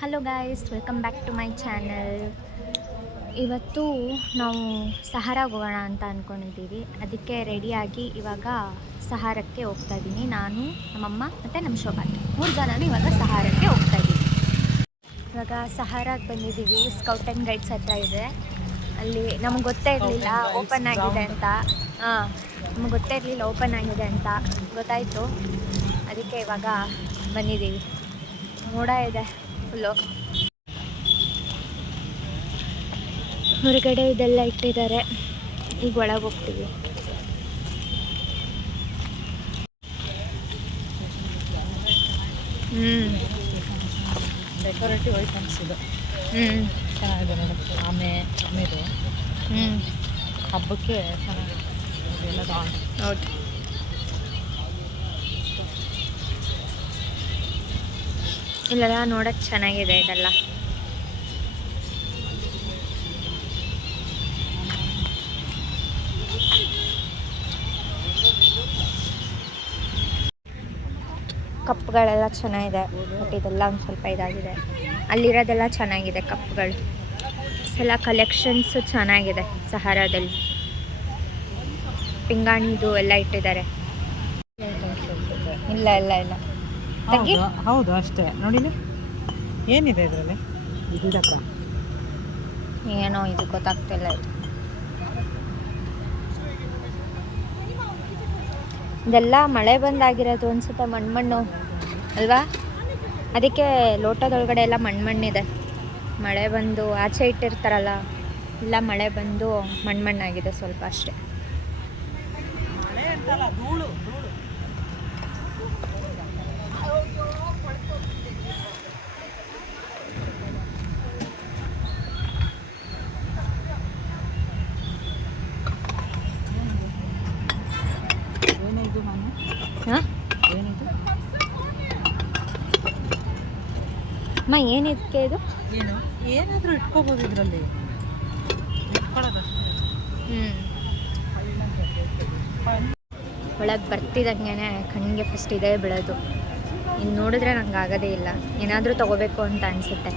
Hello guys, welcome back to my channel. ಇವತ್ತು ನಾವು ಸಹಾರಾಗೆ ಹೋಗೋಣ ಅಂತ ಅಂದ್ಕೊಂಡಿದ್ದೀವಿ. ಅದಕ್ಕೆ ರೆಡಿಯಾಗಿ ಇವಾಗ ಸಹಾರಕ್ಕೆ ಹೋಗ್ತಾ ಇದ್ದೀನಿ. ನಾನು, ನಮ್ಮಮ್ಮ ಮತ್ತು ನಮ್ಮ ಶೋಭಾತ್ 3 ಜನನೂ ಇವಾಗ ಸಹಾರಕ್ಕೆ ಹೋಗ್ತಾ ಇದ್ದೀವಿ. ಇವಾಗ ಸಹಾರಾಗೆ ಬಂದಿದ್ದೀವಿ. ಸ್ಕೌಟ್ ಆ್ಯಂಡ್ ಗೈಡ್ಸ್ ಹತ್ರ ಇದೆ. ಅಲ್ಲಿ ನಮಗೆ ಗೊತ್ತೇ ಇರಲಿಲ್ಲ ಓಪನ್ ಆಗಿದೆ ಅಂತ. ನಮಗೆ ಗೊತ್ತೇ ಇರಲಿಲ್ಲ ಓಪನ್ ಆಗಿದೆ ಅಂತ ಗೊತ್ತಾಯಿತು. ಅದಕ್ಕೆ ಇವಾಗ ಬಂದಿದ್ದೀವಿ. ಮೋಡ ಇದೆ ಫುಲ್ಲು. ಹೊರಗಡೆ ಇದೆಲ್ಲ ಇಟ್ಟಿದ್ದಾರೆ. ಈಗ ಒಳಗೆ ಹೋಗ್ತೀವಿ. ಡೆಕೋರೇಟಿವ್ ಐಟಮ್ಸ್ ಇದು ಚೆನ್ನಾಗಿದೆ ನೋಡೋಕ್ಕೆ. ಆಮೆದು ಹಬ್ಬಕ್ಕೆ ಚೆನ್ನಾಗಿದೆ ಎಲ್ಲ ತಗೊಂಡು. ಹೌದು, ಇಲ್ಲೆಲ್ಲ ನೋಡೋಕ್ಕೆ ಚೆನ್ನಾಗಿದೆ ಇದೆಲ್ಲ. ಕಪ್ಗಳೆಲ್ಲ ಚೆನ್ನಾಗಿದೆ. ಬಟ್ ಇದೆಲ್ಲ ಒಂದು ಸ್ವಲ್ಪ ಇದಾಗಿದೆ. ಅಲ್ಲಿರೋದೆಲ್ಲ ಚೆನ್ನಾಗಿದೆ ಕಪ್ಗಳು. ಎಲ್ಲ ಕಲೆಕ್ಷನ್ಸು ಚೆನ್ನಾಗಿದೆ. ಸಹಾರಾದಲ್ಲಿ ಪಿಂಗಾಣಿದು ಎಲ್ಲ ಇಟ್ಟಿದ್ದಾರೆ. ಇಲ್ಲ ಇಲ್ಲ ಇಲ್ಲ ತೆಗಿ. ಹೌದು ಅಷ್ಟೇ ನೋಡಿಲಿ ಏನಿದೆ ಇದರಲ್ಲಿ. ಇದಕ್ಕ ಏನೋ ಇದು ಗೊತ್ತಾಗ್ತಿಲ್ಲ. ಇದು ಇದೆಲ್ಲ ಮಳೆ ಬಂದಾಗಿರೋದು ಅನ್ಸುತ್ತೆ. ಮಣ್ಣು ಅಲ್ವಾ? ಅದಕ್ಕೆ ಲೋಟದೊಳಗಡೆ ಎಲ್ಲ ಮಣ್ಣಿದೆ. ಮಳೆ ಬಂದು ಆಚೆ ಇಟ್ಟಿರ್ತಾರಲ್ಲ, ಎಲ್ಲ ಮಳೆ ಬಂದು ಮಣ್ಣಾಗಿದೆ ಸ್ವಲ್ಪ ಅಷ್ಟೇ. ಏನಿದು ಮನೆ? ಹಾಂ ಏನಿದು ಅಮ್ಮ, ಏನಿದಕ್ಕೆ ಇದು? ಏನು ಏನಾದರೂ ಇಟ್ಕೋಬೋದು ಇದರಲ್ಲಿ. ಒಳಗೆ ಬರ್ತಿದ್ದಂಗೆ ಕಣ್ಣಿಗೆ ಫಸ್ಟ್ ಇದೇ ಬೀಳೋದು. ಇನ್ನು ನೋಡಿದ್ರೆ ನಂಗೆ ಆಗೋದೇ ಇಲ್ಲ. ಏನಾದರೂ ತೊಗೋಬೇಕು ಅಂತ ಅನಿಸುತ್ತೆ.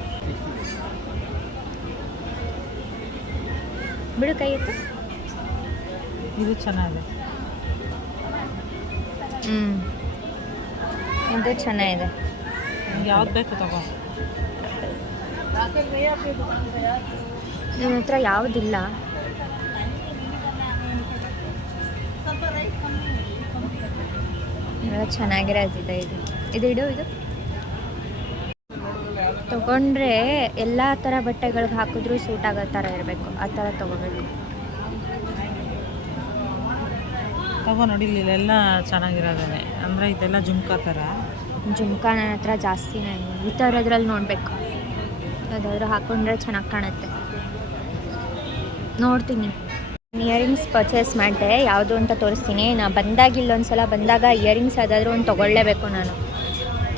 ಬಿಡು ಕೈ ಇತ್ತು. ಇದು ಚೆನ್ನಾಗಿದೆ. ಇದು ಚೆನ್ನಾಗಿದೆ. ಯಾವ್ದು ಬೇಕು ತಗೋ. ನನ್ನ ಹತ್ರ ಯಾವುದಿಲ್ಲ. ಎಲ್ಲ ಚೆನ್ನಾಗಿರೋದಿದೆ. ಇದು ಇಡು. ಇದು ತೊಗೊಂಡ್ರೆ ಎಲ್ಲ ಥರ ಬಟ್ಟೆಗಳಿಗೆ ಹಾಕಿದ್ರೂ ಸೂಟ್ ಆಗೋ ಥರ ಇರಬೇಕು. ಆ ಥರ ತೊಗೋಬೇಕು. ತಗೋ ನೋಡಿ, ಇಲ್ಲೆಲ್ಲ ಚೆನ್ನಾಗಿರೋದೇ. ಅಂದರೆ ಇದೆಲ್ಲ ಜುಮ್ಕಾ ಥರ. ಜುಮ್ಕಾ ನನ್ನ ಹತ್ರ ಜಾಸ್ತಿನೇ ಇದೆ. ಈ ಥರದ್ರಲ್ಲಿ ನೋಡಬೇಕು. ಯಾವುದಾದ್ರೂ ಹಾಕ್ಕೊಂಡ್ರೆ ಚೆನ್ನಾಗಿ ಕಾಣುತ್ತೆ. ನೋಡ್ತೀನಿ. ಇಯರಿಂಗ್ಸ್ ಪರ್ಚೇಸ್ ಮಾಡಿದೆ. ಯಾವುದು ಅಂತ ತೋರಿಸ್ತೀನಿ. ನಾನು ಬಂದಾಗ ಇಲ್ಲೊಂದ್ಸಲ ಬಂದಾಗ ಇಯರಿಂಗ್ಸ್ ಯಾವುದಾದ್ರೂ ಒಂದು ತೊಗೊಳ್ಳೇಬೇಕು. ನಾನು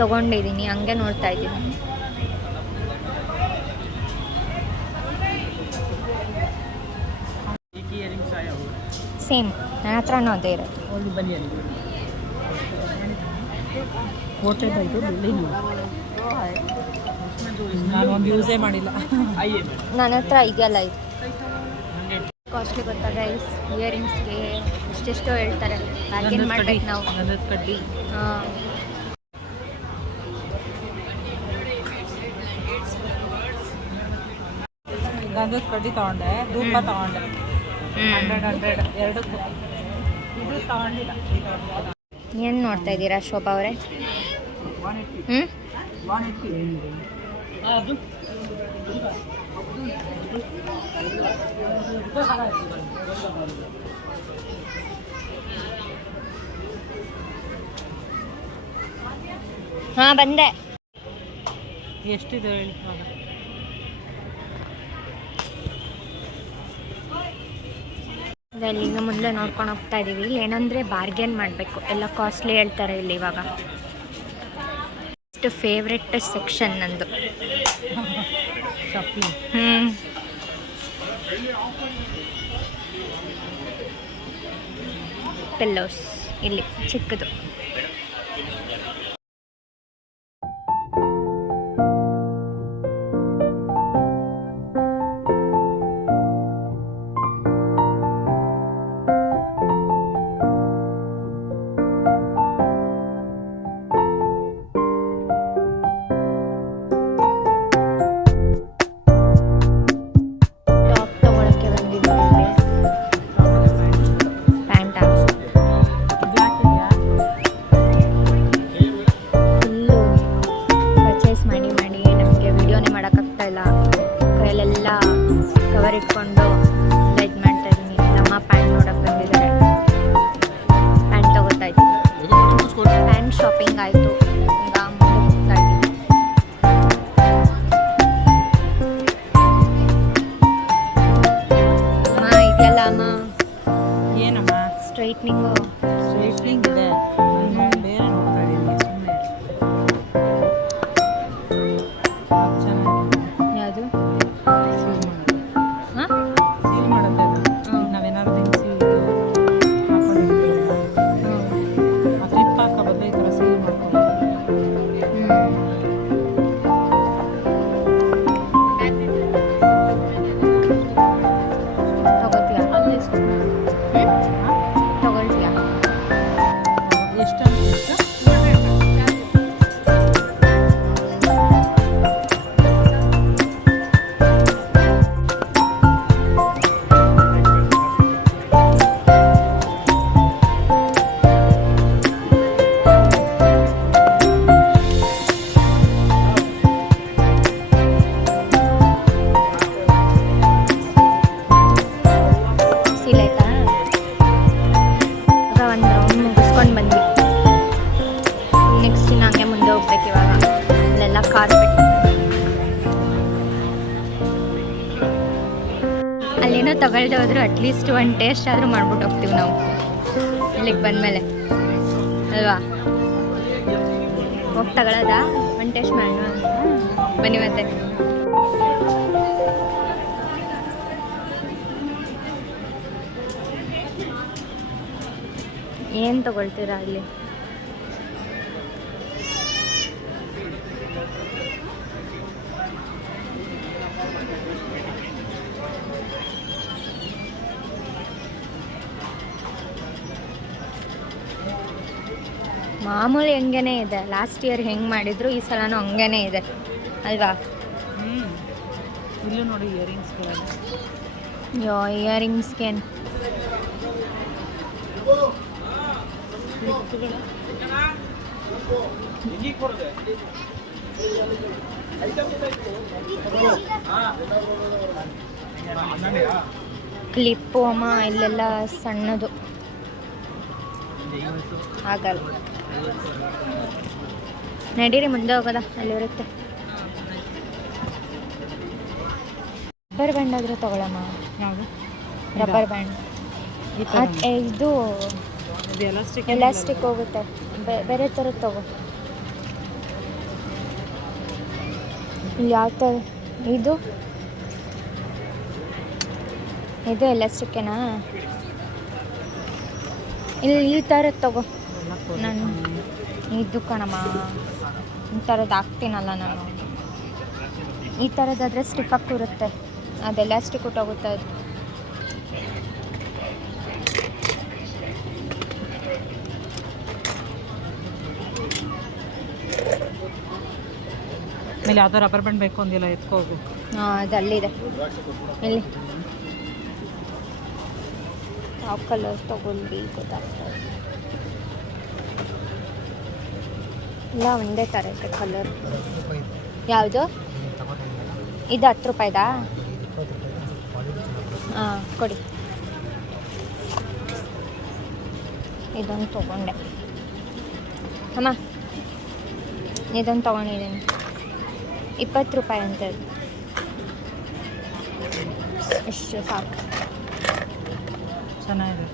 ತೊಗೊಂಡಿದ್ದೀನಿ, ಹಂಗೆ ನೋಡ್ತಾ ಇದ್ದೀನಿ. ಸೇಮ್ ನನ್ನ ಹತ್ರನೂ ಅದೇ ಇರೋದು. ನಾನು ಒಂದು ಯೂಸೇ ಮಾಡಿಲ್ಲ. ನನ್ನ ಹತ್ರ ಇದೆಯಲ್ಲ, ಇದು ಕಾಸ್ಟ್ಲಿ ಗೊತ್ತಾ ಗೈಸ್? ಇಯರಿಂಗ್ಸ್ಗೆ ಎಷ್ಟೆಷ್ಟೋ ಹೇಳ್ತಾರೆ. ಬಾರ್ಗೇನ್ ಮಾಡ್ಬೇಕು ನಾವು. ಕಡ್ಡಿ ಹಾಂ, ಗಂಧದ ಕಡ್ಡಿ ತೊಗೊಂಡೆ, ಧೂಪ ತೊಗೊಂಡೆ. 100 ಎರಡಕ್ಕೂ. ಇದು ತೊಗೊಂಡಿಲ್ಲ. ಏನು ನೋಡ್ತಾ ಇದ್ದೀರಾ ಶೋಭಾ ಅವರೇ? ಹಾಂ, ಬಂದೆ. ಎಷ್ಟಿದೆ ಹೇಳಿ ಇವಾಗ? ಇಲ್ಲಿಂದ ಮುಂದೆ ನೋಡ್ಕೊಂಡು ಹೋಗ್ತಾ ಇದ್ದೀವಿ. ಇಲ್ಲಿ ಏನಂದರೆ ಬಾರ್ಗೇನ್ ಮಾಡಬೇಕು. ಎಲ್ಲ ಕಾಸ್ಟ್ಲಿ ಹೇಳ್ತಾರೆ ಇಲ್ಲಿ ಇವಾಗ. ಇಷ್ಟು ಫೇವ್ರೆಟ್ ಸೆಕ್ಷನ್ ನಂದು. ಪಿಲ್ಲೋಸ್ ಇಲ್ಲಿ ಚಿಕ್ಕದು. ನನಗೆ ವಿಡಿಯೋನೇ ಮಾಡೋಕ್ಕಾಗ್ತಾ ಇಲ್ಲ. ಕೈಯಲ್ಲೆಲ್ಲ ಕವರ್ ಇಟ್ಕೊಂಡು ಲೈಟ್ ಮಾಡ್ತಾ ಇದ್ದೀನಿ. ನಮ್ಮ ಪ್ಯಾಂಟ್ ನೋಡೋಕೆ ಬಂದಿದ್ದಾರೆ. ಪ್ಯಾಂಟ್ ತಗೋತಾ ಇದ್ದೀನಿ. ಪ್ಯಾಂಟ್ ಶಾಪಿಂಗ್ ಆಯಿತು. ಈಗ ಮುಂದೆ ಹೋಗ್ತಾ ಇದ್ದೀನಿ. ಅಮ್ಮ ಇದೆಯಲ್ಲ ಅಮ್ಮ ಏನಮ್ಮ ಸ್ಟ್ರೈಟ್ನಿಂಗು. ಸ್ಟ್ರೈಟ್ನಿಂಗ್ ಇದೆ, ನಾನು ಬೇರೆ ನೋಡ್ತಾ ಇದ್ದೀನಿ ಸುಮ್ಮನೆ. ಚೆನ್ನಾಗಿ ಯಾವುದು? ಸೀಲ್ ಮಾಡೋದು, ಹಾಂ ಸೀಲ್ ಮಾಡುತ್ತೆ ಅದು. ನಾವೇನಾದ್ರು ದಿನಸಿ ಹಾಕೊಂಡಿರ್ತೀವಿ, ಆ ಕ್ಲಿಪ್ ಹಾಕೋ ಬದಲು ಈ ಥರ ಸೀಲ್ ಮಾಡ್ಕೊಂಡು ತಗೋತೀಯಾ? ಅಲ್ಲಿ ಎಷ್ಟು ತಗೊಳ್ತೀಯಾ? ಎಷ್ಟು ಅಂತ ಎಷ್ಟು? ಸೀಲ್ ಆಯ್ತಾ? ಇವಾಗ ಒಂದು ರೌಂಡ್ ಮುಗಿಸ್ಕೊಂಡು ಬಂದ್ವಿ. ನೆಕ್ಸ್ಟ್ ಹಂಗೆ ಮುಂದೆ ಹೋಗ್ಬೇಕು. ಇವಾಗ ಅಲ್ಲೆಲ್ಲ ಕಾರ್ಪೆಟ್. ಅಲ್ಲೇನೋ ತಗೊಳ್ದೆ ಹೋದ್ರು ಅಟ್ಲೀಸ್ಟ್ ಒಂದು ಟೇಸ್ಟ್ ಆದರೂ ಮಾಡ್ಬಿಟ್ಟು ಹೋಗ್ತೀವಿ ನಾವು ಇಲ್ಲಿಗೆ ಬಂದಮೇಲೆ ಅಲ್ವಾ? ಹೋಗಿ ತಗೊಳ್ಳೋದಾ? ಒಂದು ಟೇಸ್ಟ್ ಮಾಡೋಣ ಬನ್ನಿ. ಮತ್ತೆ ಏನು ತಗೊಳ್ತೀರಾ ಅಲ್ಲಿ? ಮಾಮೂಲಿ ಹಂಗೇನೆ ಇದೆ. ಲಾಸ್ಟ್ ಇಯರ್ ಹೆಂಗೆ ಮಾಡಿದ್ರು ಈ ಸಲನೂ ಹಂಗೇನೆ ಇದೆ ಅಲ್ವಾ? ಇಲ್ಲೂ ನೋಡಿ ಇಯರಿಂಗ್ಸ್ಗಳು. ಯೋ ಇಯರಿಂಗ್ಸ್ಗೇನು ಕ್ಲಿಪ್ಪು ಅಮ್ಮ ಇಲ್ಲೆಲ್ಲ ಸಣ್ಣದು ಆಗಲ್ಲ. ನಡೀರಿ ಮುಂದೆ ಹೋಗೋದ, ಅಲ್ಲಿರುತ್ತೆ. ರಬ್ಬರ್ ಬ್ಯಾಂಡ್ ಆದರೂ ತಗೊಳಮ್ಮ. ಯಾವುದು? ರಬ್ಬರ್ ಬ್ಯಾಂಡ್ ಇದು ಎಲಾಸ್ಟಿಕ್ ಹೋಗುತ್ತೆ. ಬೇರೆ ಥರದ್ದು ತಗೋ. ಯಾವ ಥರ ಇದು? ಇದು ಎಲಾಸ್ಟಿಕ್ಕೇನಾ? ಇಲ್ಲಿ ಈ ಥರದ್ದು ತಗೋ. ನಾನು ಇದು ಕಣಮ್ಮ, ಈ ಥರದ್ದು ಹಾಕ್ತೀನಲ್ಲ ನಾನು. ಈ ಥರದ್ದಾದರೆ ಸ್ಟಿಫಾಗಿ ಕೂರುತ್ತೆ. ಅದು ಎಲಾಸ್ಟಿಕ್ ಹೊಟ್ಟೋಗುತ್ತೆ ಅದು. ಆಮೇಲೆ ಯಾವುದೋ ರಬ್ಬರ್ ಬ್ಯಾಂಡ್ ಬೇಕು ಅಂದಿಲ್ಲ, ಎತ್ಕೋ ಹೋಗು. ಹಾಂ ಅದು ಅಲ್ಲಿದೆ. ಇಲ್ಲಿ ಯಾವ ಕಲರ್ ತೊಗೊಳ್ಳಿ ಗೊತ್ತಾಗ್ತದೆ. ಇಲ್ಲ ಒಂದೇ ಥರ ಐತೆ ಕಲರ್. ಯಾವುದು ಇದು? 10 ರೂಪಾಯಿದಾ? ಹಾಂ ಕೊಡಿ. ಇದೊಂದು ತೊಗೊಂಡೆ ಅಮ್ಮ. ಇದೊಂದು ತೊಗೊಂಡಿದ್ದೀನಿ, 20 ರೂಪಾಯಿ ಅಂತ. ಇಷ್ಟು ಸಾಕು. ಚೆನ್ನಾಗಿದೆ.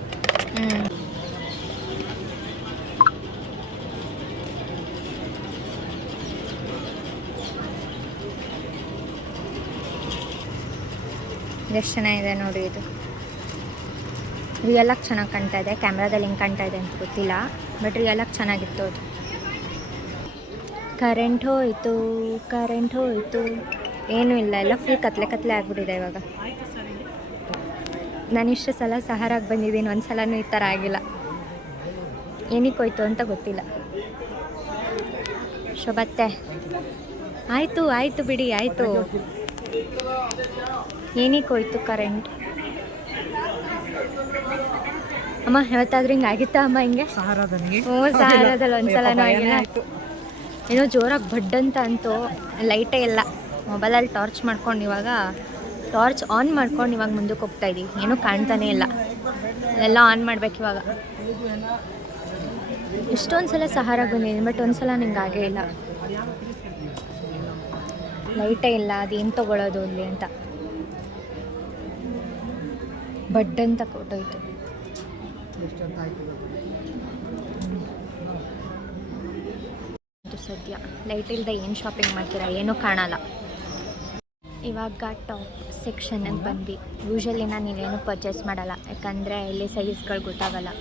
ಎಷ್ಟು ಚೆನ್ನಾಗಿದೆ ನೋಡಿ. ಇದು ರಿಯಲಾಗಿ ಚೆನ್ನಾಗಿ ಕಾಣ್ತಾ ಇದೆ. ಕ್ಯಾಮ್ರಾದಲ್ಲಿ ಹೆಂಗೆ ಕಾಣ್ತಾ ಇದೆ ಅಂತ ಗೊತ್ತಿಲ್ಲ, ಬಟ್ ರಿಯಲಾಗಿ ಚೆನ್ನಾಗಿತ್ತು ಅದು. ಕರೆಂಟ್ ಹೋಯಿತು, ಕರೆಂಟ್ ಹೋಯಿತು. ಏನೂ ಇಲ್ಲ, ಎಲ್ಲ ಫುಲ್ ಕತ್ಲೆ ಕತ್ಲೆ ಆಗಿಬಿಟ್ಟಿದೆ ಇವಾಗ. ನಾನು ಇಷ್ಟು ಸಲ ಸಹಾರಾಗಿ ಬಂದಿದ್ದೀನಿ, ಒಂದು ಸಲನೂ ಈ ಥರ ಆಗಿಲ್ಲ. ಏನಕ್ಕೆ ಹೋಯ್ತು ಅಂತ ಗೊತ್ತಿಲ್ಲ. ಶೋಭತ್ತೆ ಆಯಿತು ಆಯಿತು ಬಿಡಿ, ಆಯಿತು. ಏನಕ್ಕೆ ಹೋಯ್ತು ಕರೆಂಟ್? ಅಮ್ಮ ಯಾವತ್ತಾದ್ರೂ ಹಿಂಗೆ ಆಗಿತ್ತಾ ಅಮ್ಮ? ಹಿಂಗೆ ಸಹಾರಾದಲ್ಲಿ ಸಹಾರಾದಲ್ಲಿ ಒಂದ್ಸಲನೂ ಆಗಿಲ್ಲ. ಏನೋ ಜೋರಾಗಿ ಬಡ್ಡಂತ ಅಂತೂ ಲೈಟೇ ಇಲ್ಲ. ಮೊಬೈಲಲ್ಲಿ ಟಾರ್ಚ್ ಮಾಡ್ಕೊಂಡು ಟಾರ್ಚ್ ಆನ್ ಮಾಡ್ಕೊಂಡು ಇವಾಗ ಮುಂದಕ್ಕೆ ಹೋಗ್ತಾ ಇದ್ದೀವಿ. ಏನೂ ಕಾಣ್ತಾನೇ ಇಲ್ಲ, ಎಲ್ಲ ಆನ್ ಮಾಡ್ಬೇಕು ಇವಾಗ. ಇಷ್ಟೊಂದು ಸಲ ಸಹಾರಾಗೆ ಬಂದಿದ್ದೀನಿ, ಬಟ್ ಒಂದು ಸಲ ನಿಂಗೆ ಆಗೇ ಇಲ್ಲ. ಲೈಟೇ ಇಲ್ಲ, ಅದೇನು ತೊಗೊಳೋದು ಇಲ್ಲಿ ಅಂತ ಬಡ್ ಅಂತ ಕೊಟ್ಟೋಯ್ತು. ಸದ್ಯ ಲೈಟ್ ಇಲ್ಲದೆ ಏನು ಶಾಪಿಂಗ್ ಮಾಡ್ತೀರಾ, ಏನೂ ಕಾಣಲ್ಲ. ಇವಾಗ ಟಾಪ್ ಸೆಕ್ಷನ್ಗೆ ಬಂದು ಯೂಶ್ವಲಿ ನಾನು ಇಲ್ಲೇನು ಪರ್ಚೇಸ್ ಮಾಡಲ್ಲ, ಯಾಕಂದರೆ ಇಲ್ಲಿ ಸೈಜ್ಗಳು ಗೊತ್ತಾಗಲ್ಲ.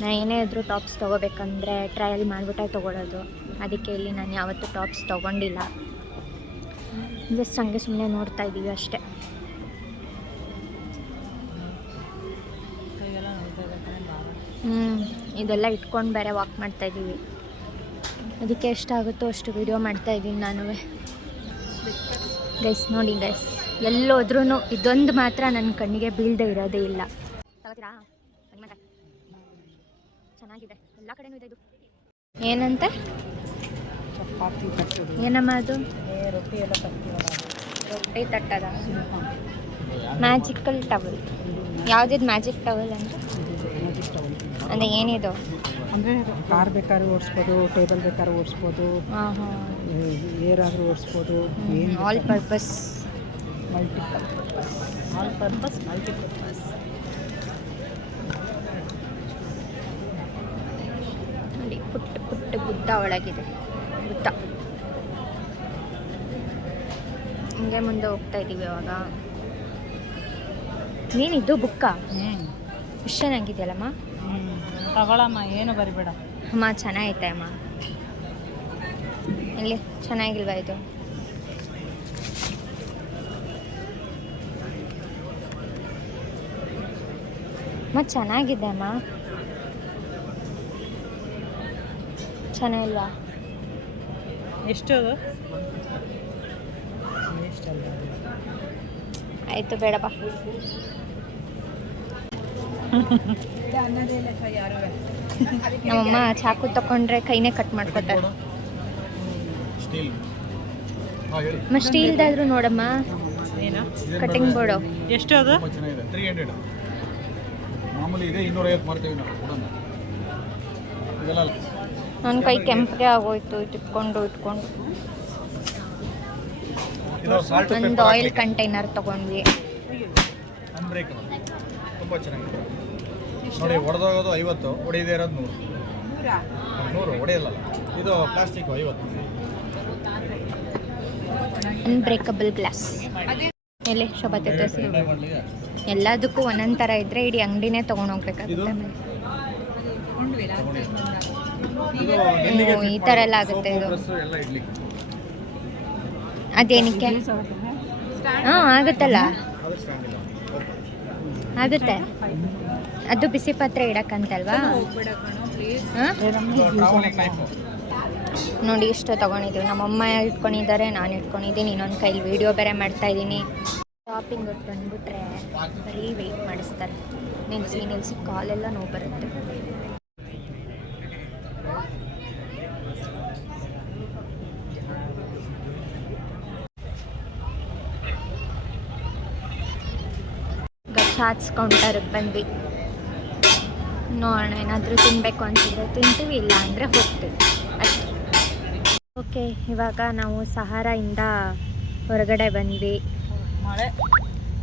ನಾನು ಏನೇ ಇದ್ದರೂ ಟಾಪ್ಸ್ ತೊಗೋಬೇಕಂದ್ರೆ ಟ್ರಯಲ್ ಮಾಡಿಬಿಟ್ಟೆ ತೊಗೊಳೋದು. ಅದಕ್ಕೆ ಇಲ್ಲಿ ನಾನು ಯಾವತ್ತೂ ಟಾಪ್ಸ್ ತೊಗೊಂಡಿಲ್ಲ, ಜಸ್ಟ್ ಹಂಗೆ ಸುಮ್ಮನೆ ನೋಡ್ತಾ ಇದ್ದೀವಿ ಅಷ್ಟೇ. ಇದೆಲ್ಲ ಇಟ್ಕೊಂಡು ಬೇರೆ ವಾಕ್ ಮಾಡ್ತಾಯಿದ್ದೀವಿ, ಅದಕ್ಕೆ ಎಷ್ಟಾಗುತ್ತೋ ಅಷ್ಟು ವಿಡಿಯೋ ಮಾಡ್ತಾಯಿದ್ದೀನಿ ನಾನು. ಗೈಸ್ ನೋಡಿ ಗೈಸ್, ಎಲ್ಲೋದ್ರೂ ಇದೊಂದು ಮಾತ್ರ ನನ್ನ ಕಣ್ಣಿಗೆ ಬೀಳದೆ ಇರೋದೇ ಇಲ್ಲ. ತಗೋತೀರಾ? ಚೆನ್ನಾಗಿದೆ, ಎಲ್ಲ ಕಡೆನೂ ಇದೆ ಇದು. ಏನಂತೆ? ಚಪಾತಿ ತಟ್ಟೋದು. ಏನಮ್ಮ ಅದು? ರೊಟ್ಟಿ ಎಲ್ಲ ತಟ್ತೀವಲ್ಲ, ರೊಟ್ಟಿ ತಟ್ಟದ. Magical towel. ಯಾವುದಿದು ಮ್ಯಾಜಿಕ್ ಟವಲ್ ಅಂತ? ಅಂದರೆ ಏನಿದು? ಅಂದರೆ ಕಾರ್ ಬೇಕಾದ್ರೂ ಓಡಿಸ್ಬೋದು, ಟೇಬಲ್ ಬೇಕಾದ್ರೂ ಓಡಿಸ್ಬೋದು, ಹಾಂ ಹಾಂ, ಏರಾದರೂ ಓಡಿಸ್ಬೋದು. ಏನು all purpose, multipurpose, all purpose multipurpose. ನೋಡಿ ಪುಟ್ಟ ಪುಟ್ಟ ಬುದ್ಧ ಒಳಗಿದೆ, ಬುದ್ಧ. ಹಿಂಗೆ ಮುಂದೆ ಹೋಗ್ತಾ ಇದ್ದೀವಿ ಇವಾಗ. ನೀನಿದ್ದು ಬುಕ್ಕ ಎಷ್ಟು ಚೆನ್ನಾಗಿದೆಯಲ್ಲಮ್ಮ. ತಗೊಳಮ್ಮ, ಏನು ಬರಿಬೇಡ ಅಮ್ಮ. ಚೆನ್ನಾಗೈತೆ ಅಮ್ಮ. ಇಲ್ಲಿ ಚೆನ್ನಾಗಿಲ್ವಾ ಇದು? ಮತ್ತು ಚೆನ್ನಾಗಿದೆ ಅಮ್ಮ. ಚೆನ್ನಾಗಿಲ್ವಾ? ಎಷ್ಟು ಅದು? ಆಯಿತು ಬೇಡಪ್ಪ. ನಮ್ಮಮ್ಮ ಚಾಕು ತಗೊಂಡ್ರೆ ಕೈನೇ ಕಟ್ ಮಾಡ್ಕೊತಾರೆ. ಸ್ಟೀಲ್ದಾದ್ರೂ ನೋಡಮ್ಮ, ಏನು ಕಟಿಂಗ್ ಬೋರ್ಡು. ಎಷ್ಟು ಅದು? ಚೆನ್ನಾಗಿದೆ, 300. ಮಾಮೂಲಿ ಇದೆ 250 ಮಾಡ್ತೀವಿ ನಾವು ಕೂಡ. ಇದೆಲ್ಲ ನನ್ನ ಕೈ ಕೆಂಪಿಗೆ ಆಗೋಯ್ತು ಇಟ್ಕೊಂಡು ಇದು ಸಾಲ್ಟ್ ಒಂದು ಆಯಿಲ್ ಕಂಟೈನರ್ ತೊಗೊಂಡ್ವಿ. ಅನ್ಬ್ರೇಕ್ ತುಂಬ ಚೆನ್ನಾಗಿದೆ ನೋಡಿ. ಒಡೆದೋಗೋದು 50, ಒಡೆಯದೇ ಇರೋದು 100. ಒಡೆಯಲ್ಲ ಇದು ಪ್ಲಾಸ್ಟಿಕ್ 50. Unbreakable glass. ಎಲ್ಲಿ ಶೋಭಾತೆ ತೋರಿಸಿ. ಎಲ್ಲದಕ್ಕೂ ಒಂದೊಂದು ಥರ ಇದ್ದರೆ ಇಡೀ ಅಂಗಡಿನೇ ತೊಗೊಂಡೋಗ್ಬೇಕಾಗುತ್ತೆ. ಈ ಥರ ಎಲ್ಲ ಆಗುತ್ತೆ ಇದು. ಎಲ್ಲ ಇಡ್ಲಿಕ್ಕೆ ಅದೇನಕ್ಕೆ? ಹಾಂ ಆಗುತ್ತಲ್ಲ, ಆಗುತ್ತೆ. ಅದು ಬಿಸಿ ಪಾತ್ರೆ ಇಡಕ್ಕಂತಲ್ವಾ? ಹಾಂ ಟ್ರಾವೆಲಿಂಗ್ ನೈಫ್ ನೋಡಿ ಇಷ್ಟು ತೊಗೊಂಡಿದ್ದೀವಿ. ನಮ್ಮಮ್ಮ ಇಟ್ಕೊಂಡಿದ್ದಾರೆ, ನಾನು ಇಟ್ಕೊಂಡಿದ್ದೀನಿ. ಇನ್ನೊಂದು ಕೈಲಿ ವೀಡಿಯೋ ಬೇರೆ ಮಾಡ್ತಾಯಿದ್ದೀನಿ. ಶಾಪಿಂಗ್ ಹೊಟ್ಟು ಬಂದುಬಿಟ್ರೆ ಬರೀ ವೆಯ್ಟ್ ಮಾಡಿಸ್ತಾರೆ. ನಿಲ್ಲಿಸಿ ಕಾಲೆಲ್ಲ ನೋವು ಬರುತ್ತೆ. ಚಾಟ್ಸ್ ಕೌಂಟರ್ಗೆ ಬಂದ್ವಿ. ನೋಡೋಣ, ಏನಾದರೂ ತಿನ್ನಬೇಕು ಅನ್ಸಿದ್ರೆ ತಿಂತೀವಿ, ಇಲ್ಲ ಅಂದರೆ ಹೋಗ್ತೀವಿ ಅಷ್ಟೇ. ಓಕೆ, ಇವಾಗ ನಾವು ಸಹಾರಾಯಿಂದ ಹೊರಗಡೆ ಬಂದ್ವಿ.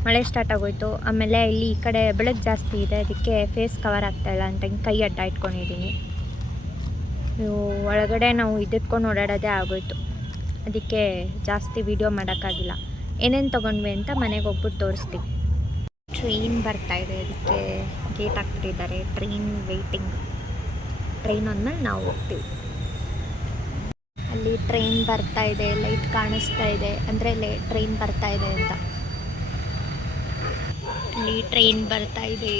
ಮಳೆ ಸ್ಟಾರ್ಟ್ ಆಗೋಯ್ತು. ಆಮೇಲೆ ಇಲ್ಲಿ ಈ ಕಡೆ ಬೆಳಕು ಜಾಸ್ತಿ ಇದೆ, ಅದಕ್ಕೆ ಫೇಸ್ ಕವರ್ ಆಗ್ತಾಯಿಲ್ಲ ಅಂತ ಹಿಂಗೆ ಕೈ ಅಡ್ಡ ಇಟ್ಕೊಂಡಿದ್ದೀನಿ. ಒಳಗಡೆ ನಾವು ಇದಿಟ್ಕೊಂಡು ಓಡಾಡೋದೇ ಆಗೋಯ್ತು, ಅದಕ್ಕೆ ಜಾಸ್ತಿ ವೀಡಿಯೋ ಮಾಡೋಕ್ಕಾಗಿಲ್ಲ. ಏನೇನು ತೊಗೊಂಡ್ವಿ ಅಂತ ಮನೆಗೆ ಹೋಗ್ಬಿಟ್ಟು ತೋರಿಸ್ತೀವಿ. ಟ್ರೈನ್ ಬರ್ತಾಯಿದೆ, ಅದಕ್ಕೆ ಗೇಟ್ ಹಾಕ್ಬಿಟ್ಟಿದ್ದಾರೆ. Train waiting. ಟ್ರೈನ್ ಅಂದಮೇಲೆ ನಾವು ಹೋಗ್ತೀವಿ. ಅಲ್ಲಿ ಟ್ರೈನ್ ಬರ್ತಾ ಇದೆ, ಲೈಟ್ ಕಾಣಿಸ್ತಾ ಇದೆ, ಅಂದರೆ ಟ್ರೈನ್ ಬರ್ತಾ ಇದೆ ಅಂತ. ಅಲ್ಲಿ ಟ್ರೈನ್ ಬರ್ತಾ ಇದೆ.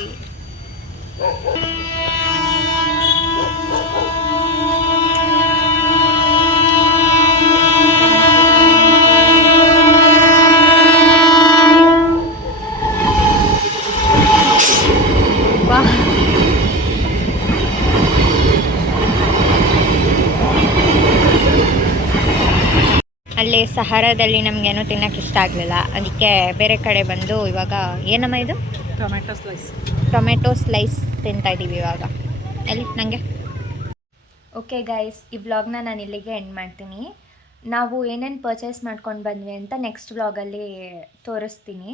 ಅಲ್ಲೇ ಸಹಾರದಲ್ಲಿ ನಮಗೇನೋ ತಿನ್ನೋಕ್ಕೆ ಇಷ್ಟ ಆಗಲಿಲ್ಲ, ಅದಕ್ಕೆ ಬೇರೆ ಕಡೆ ಬಂದು ಇವಾಗ ಏನಮ್ಮ ಇದು ಟೊಮೆಟೊ ಸ್ಲೈಸ್. ಟೊಮೆಟೊ ಸ್ಲೈಸ್ ತಿಂತಾ ಇದ್ದೀವಿ ಇವಾಗ. ಎಲ್ಲಿ ನನಗೆ. ಓಕೆ ಗೈಸ್, ಈ ವ್ಲಾಗ್ನ ನಾನು ಇಲ್ಲಿಗೆ ಎಂಡ್ ಮಾಡ್ತೀನಿ. ನಾವು ಏನೇನು ಪರ್ಚೇಸ್ ಮಾಡ್ಕೊಂಡು ಬಂದ್ವಿ ಅಂತ ನೆಕ್ಸ್ಟ್ ವ್ಲಾಗಲ್ಲಿ ತೋರಿಸ್ತೀನಿ.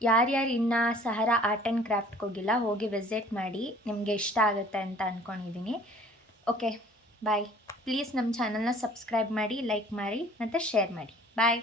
ಯಾರ್ಯಾರು ಇನ್ನೂ ಸಹಾರಾ ಆರ್ಟ್ ಆ್ಯಂಡ್ ಕ್ರಾಫ್ಟ್ಗೆ ಹೋಗಿಲ್ಲ, ಹೋಗಿ ವಿಸಿಟ್ ಮಾಡಿ, ನಿಮಗೆ ಇಷ್ಟ ಆಗುತ್ತೆ ಅಂತ ಅಂದ್ಕೊಂಡಿದ್ದೀನಿ. Okay bye. ಪ್ಲೀಸ್ ನಮ್ಮ ಚಾನಲ್ನ ಸಬ್ಸ್ಕ್ರೈಬ್ ಮಾಡಿ, ಲೈಕ್ ಮಾಡಿ ಮತ್ತು ಶೇರ್ ಮಾಡಿ. ಬಾಯ್.